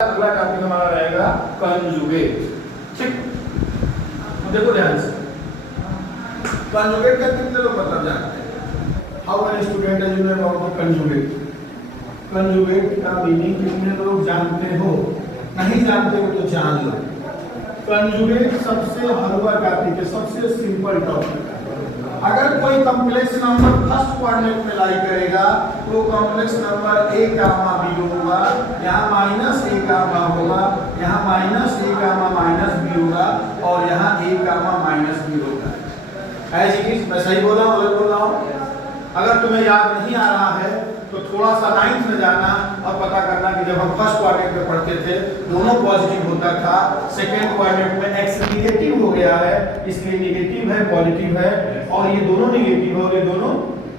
अगला टॉपिक हमारा रहेगा कंजुगेट। ठीक, तो देखो ध्यान से, कंजुगेट का कितने लोग मतलब जानते हैं? How many student you know about conjugate? Conjugate का मीनिंग कितने लोग जानते हो? नहीं जानते हो तो जान लो। कंजुगेट सबसे हलवा टॉपिक है, सबसे सिंपल टॉपिक है। अगर कोई कॉम्प्लेक्स नंबर फर्स्ट क्वाड्रेंट में लाई करेगा तो complex number a gamma b होगा, यहाँ माइनस a गामा होगा, यहाँ minus a gamma minus b होगा और यहाँ a गामा माइनस b होगा। ऐसी चीज मैं सही बोला हूँ, गलत बोल रहा हूँ? अगर तुम्हें याद नहीं आ रहा है तो थोड़ा सा 9th में जाना और पता करना कि जब हम फर्स्ट क्वाड्रेंट में पढ़ते थे दोनों पॉजिटिव होता था, सेकेंड क्वाड्रेंट में x नेगेटिव हो गया है, इसलिए नेगेटिव है पॉजिटिव है, और ये दोनों नेगेटिव है और ये दोनों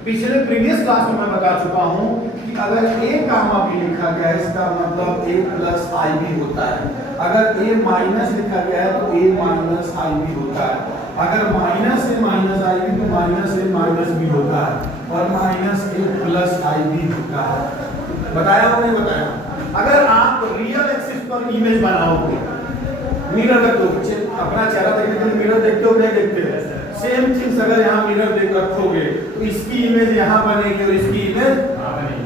पिछले प्रीवियस क्लास में मैं बता चुका हूँ कि अगर a गामा b लिखा गया है इसका मतलब a प्लस ib होता है, अगर a माइनस लिखा गया है तो a माइनस ib होता है, अगर माइनस a माइनस ib तो माइनस a माइनस b होता है और माइनस a प्लस ib होता है। बताया हो नहीं बताया? अगर आप रियल एक्सिस पर इमेज बनाओगे, मिरर रख दो, अपना चेहरा देखने के लिए मिरर देखते हो नहीं देखते? सेम चीज अगर यहाँ मिरर देख रखोगे तो इसकी इमेज यहाँ बनेगी और इसकी इमेज,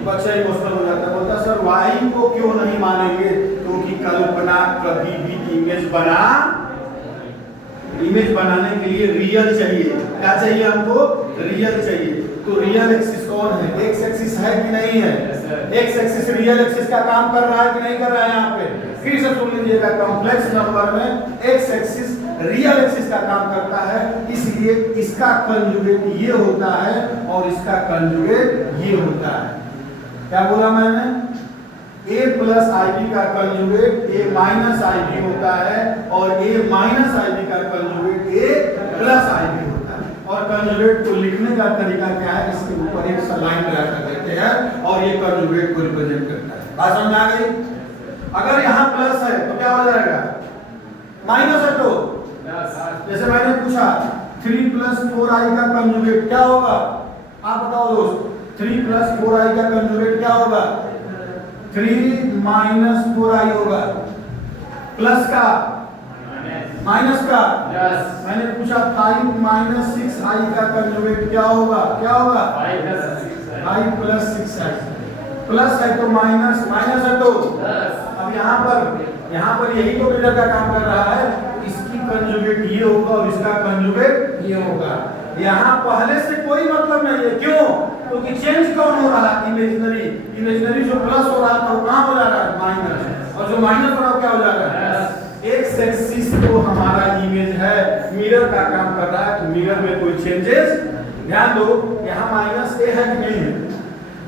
बच्चा इमोशनल हो जाता है, बोलता सर वाई को क्यों नहीं मानेंगे? क्योंकि कल्पना कभी भी इमेज बनाने के लिए रियल चाहिए। क्या चाहिए हमको? रियल चाहिए। तो रियल एक्सिस कौन है? एक्स एक्सिस है कि नहीं है? एक्स एक्सिस रियल एक्सिस का काम कर रहा है कि नहीं कर रहा है? यहाँ पे फिर से सुन लीजिएगा, कॉम्प्लेक्स नंबर में एक्स एक्सिस रियल एक्सिस का काम करता है, इसलिए इसका कंजुगेट ये होता है और इसका कंजुगेट ये होता है। क्या बोला मैंने? a प्लस ib का कंजुगेट a माइनस ib होता है और a माइनस ib का कंजुगेट a प्लस ib होता है। और कंजुगेट को लिखने का तरीका क्या है? इसके ऊपर एक लाइन ड्रा कर देते हैं और ये कंजुगेट को रिप्रेजेंट करता है। बात समझ आ गई? अगर यहाँ प्लस है तो क्या हो जाएगा? माइनस है तो जैसे मैंने पूछा 3 प्लस 4i का कंजुगेट क्या होगा? आप बताओ दोस्त, 3 प्लस 4i का कंजुगेट क्या होगा? 3 माइनस 4i होगा। प्लस का माइनस का मैंने पूछा 5 माइनस 6i का कंजुगेट क्या होगा? क्या होगा? 5 प्लस 6i। प्लस है तो माइनस, माइनस है तो अब यहाँ पर यही तो मिरर का काम कर रहा है। इसकी कंजुगेट ये होगा और इसका कंजुगेट ये होगा। यहाँ पहले से कोई मतलब नहीं है। क्यों? क्योंकि चेंज कौन हो रहा है? इमेजिनरी जो प्लस हो रहा था वो कहाँ हो जा रहा है? माइनस। और जो माइनस हो रहा है क्या हो जा रहा है? एक्स एक्सिस तो हमारा इमेज है, मिरर का काम कर रहा है, तो मिरर में कोई चेंजेस, ध्यान दो यहाँ माइनस ए है कि नहीं है?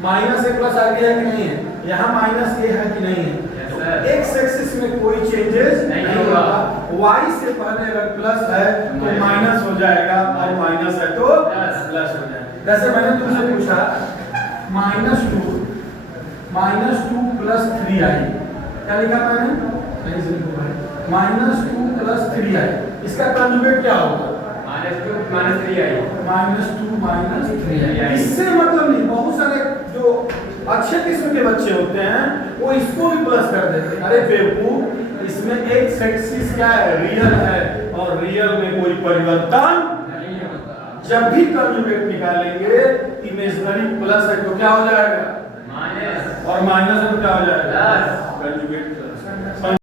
माइनस ए प्लस आ गया है कि नहीं है? यहाँ माइनस ए है कि नहीं है? एक्स एक्सिस में कोई चेंजेस नहीं होगा। वाई से पहले अगर प्लस है तो माइनस हो जाएगा और माइनस है तो प्लस हो जाएगा। जैसे मैंने तुमसे पूछा -2 प्लस 3i, क्या लिखा मैंने? -2 प्लस 3i, इसका कंजुगेट क्या होगा? -2 माइनस 3i। इससे मतलब नहीं, बहुत सारे जो अच्छे किस्म के बच्चे होते हैं वो इसको भी प्लस कर देते हैं। अरे बेवकूफ, इसमें एक्स एक्सिस क्या है? रियल है और रियल में कोई परिवर्तन नहीं होता। जब भी कंजुगेट निकालेंगे इमेजिनरी प्लस है तो क्या हो जाएगा? माइनस, और माइनस है तो क्या हो जाएगा? कंजुगेट